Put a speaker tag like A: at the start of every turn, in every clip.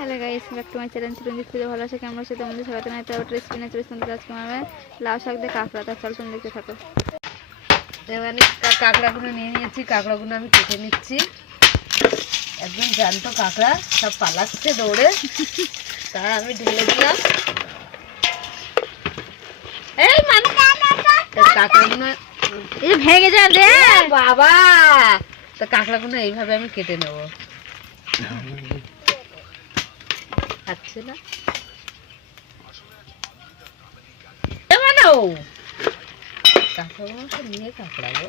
A: Hello guys back to my channel Chiranjit পুজো ভালো আছে কেমন আছে? তোমাদের সবাই না তো একটা রেসিপি না চলে তোমাদের আজকে আমি লাউ শাক দিয়ে কাঁকড়া। তার চল তুমি দেখতে থাকো।
B: কা- কাঁকড়াগুলো নিয়ে নিয়েছি কাঁকড়াগুলো আমি কেটে নিচ্ছি। একদম জ্যান্ত কাঁকড়া সব পালাচ্ছে দৌড়ে। তা আমি ঢেলে দিলাম। এই কাঁকড়াগুলো
A: ভেঙে যা রে
B: এ বাবা! তা কাঁকড়াগুলো এইভাবে আমি কেটে নেব। খাচ্ছে না। এ বানাও। নিয়ে কাঁকড়া গো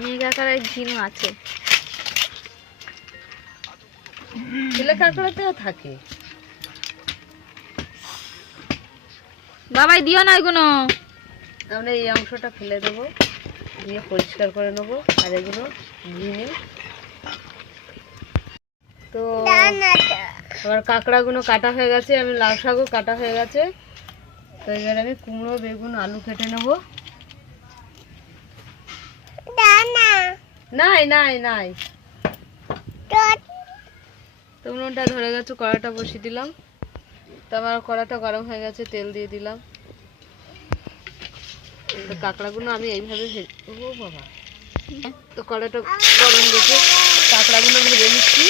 A: মেয়ে কাঁকড়ার ঝিনু আছে।
B: ছেলে কাঁকড়াতেও থাকে।
A: বাবাই দিও না এগুলো।
B: আমরা এই অংশটা ফেলে দেবো। দিয়ে পরিষ্কার করে নেব। আর এগুলো তো আমার কাঁকড়াগুলো কাটা হয়ে গেছে, আমি লাল শাকও কাটা হয়ে গেছে। তো এবার আমি কুমড়ো, বেগুন, আলু কেটে নেব। নাই নাই নাই। তো ধরে গেছে কড়াটা বসিয়ে দিলাম। তো আমার কড়াটা গরম হয়ে গেছে, তেল দিয়ে দিলাম। তো কাঁকড়াগুলো আমি এইভাবে ও বাবা। তো কড়াটা গরম গেছে, কাঁকড়াগুলো ভেজে নিচ্ছি।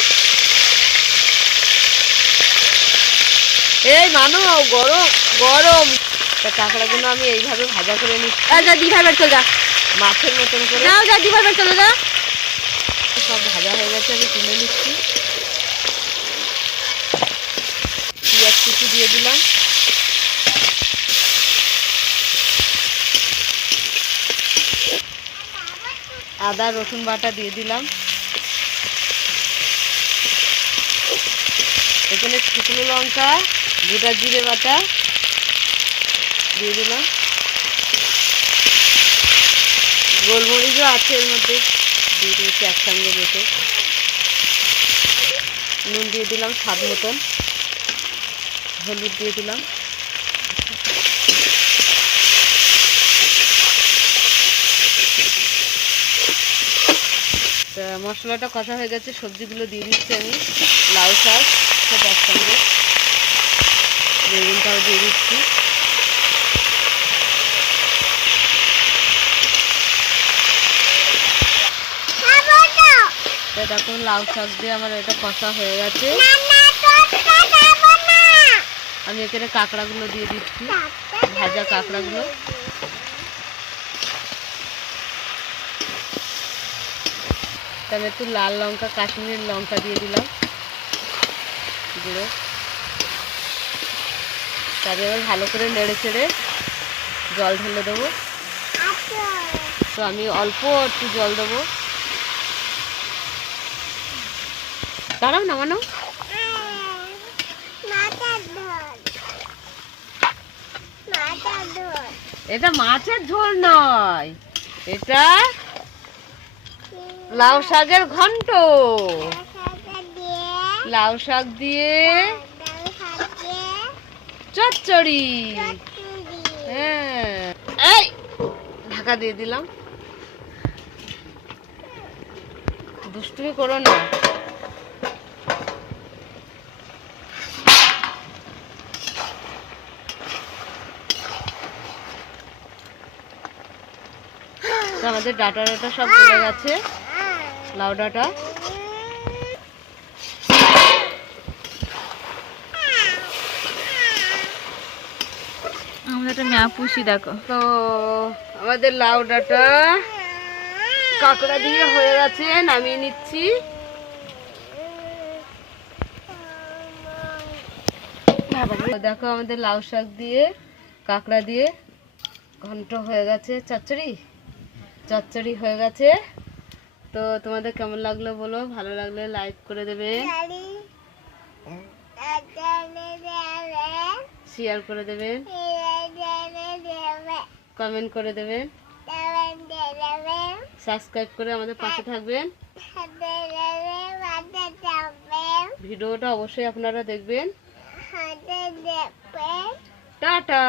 B: এই মানো গরম গরম। কাঁকড়াগুলো আমি এইভাবে ভাজা করে নিচ্ছি।
A: যা চল যা।
B: মাছের মতন করে।
A: নাও যা চলে যা।
B: সব ভাজা হয়ে গেছে আমি তুলে নিচ্ছি। পেঁয়াজ কুচি দিয়ে দিলাম। আদা রসুন বাটা দিয়ে দিলাম। এখানে শুকনো লঙ্কা, গোটা জিরে বাটা দিয়ে দিলাম। গোলমরিচও আছে এর মধ্যে, দিয়ে দিয়েছি একসঙ্গে বেটে নুন দিয়ে দিলাম স্বাদ মতন। হলুদ দিয়ে দিলাম। মশলাটা কষা হয়ে গেছে, সবজিগুলো দিয়ে দিচ্ছি আমি, লাউ শাক। সব একসঙ্গে বেগুনটাও দিয়ে দিচ্ছি। তো দেখো, লাউ শাক দিয়ে আমার এটা কষা হয়ে গেছে। আমি এখানে কাঁকড়াগুলো দিয়ে দিচ্ছি। ভাজা কাঁকড়াগুলো। তারপরে একটু লাল লঙ্কা, কাশ্মীর লঙ্কা দিয়ে দিলাম। গুঁড়ো। এবার ভালো করে নেড়ে চেড়ে জল ঢেলে দেবো। তো আমি অল্প একটু জল দেবো। দাঁড়াও, নামানো। এটা মাছের ঝোল নয়, এটা লাউ শাকের ঘন্ট। লাউ শাক দিয়ে। চচ্চড়ি। হ্যাঁ। ঢাকা দিয়ে দিলাম। দুষ্টুমি করো না। আমাদের ডাটা ডাটা সব গলে গেছে। লাউ ডাটা
A: আমাদের একটা ম্যা পুষি দেখো
B: তো আমাদের লাউ ডাটা কাঁকড়া দিয়ে হয়ে গেছে নামিয়ে নিচ্ছি দেখো আমাদের লাউ শাক দিয়ে কাঁকড়া দিয়ে ঘন্ট হয়ে গেছে চচ্চড়ি চচ্চড়ি হয়ে গেছে তো তোমাদের কেমন লাগল বলো ভালো লাগলে লাইক করে দেবে শেয়ার করে দেবেন কমেন্ট করে দেবেন সাবস্ক্রাইব করে আমাদের পাশে থাকবেন। ভিডিওটা অবশ্যই আপনারা দেখবেন। টাটা!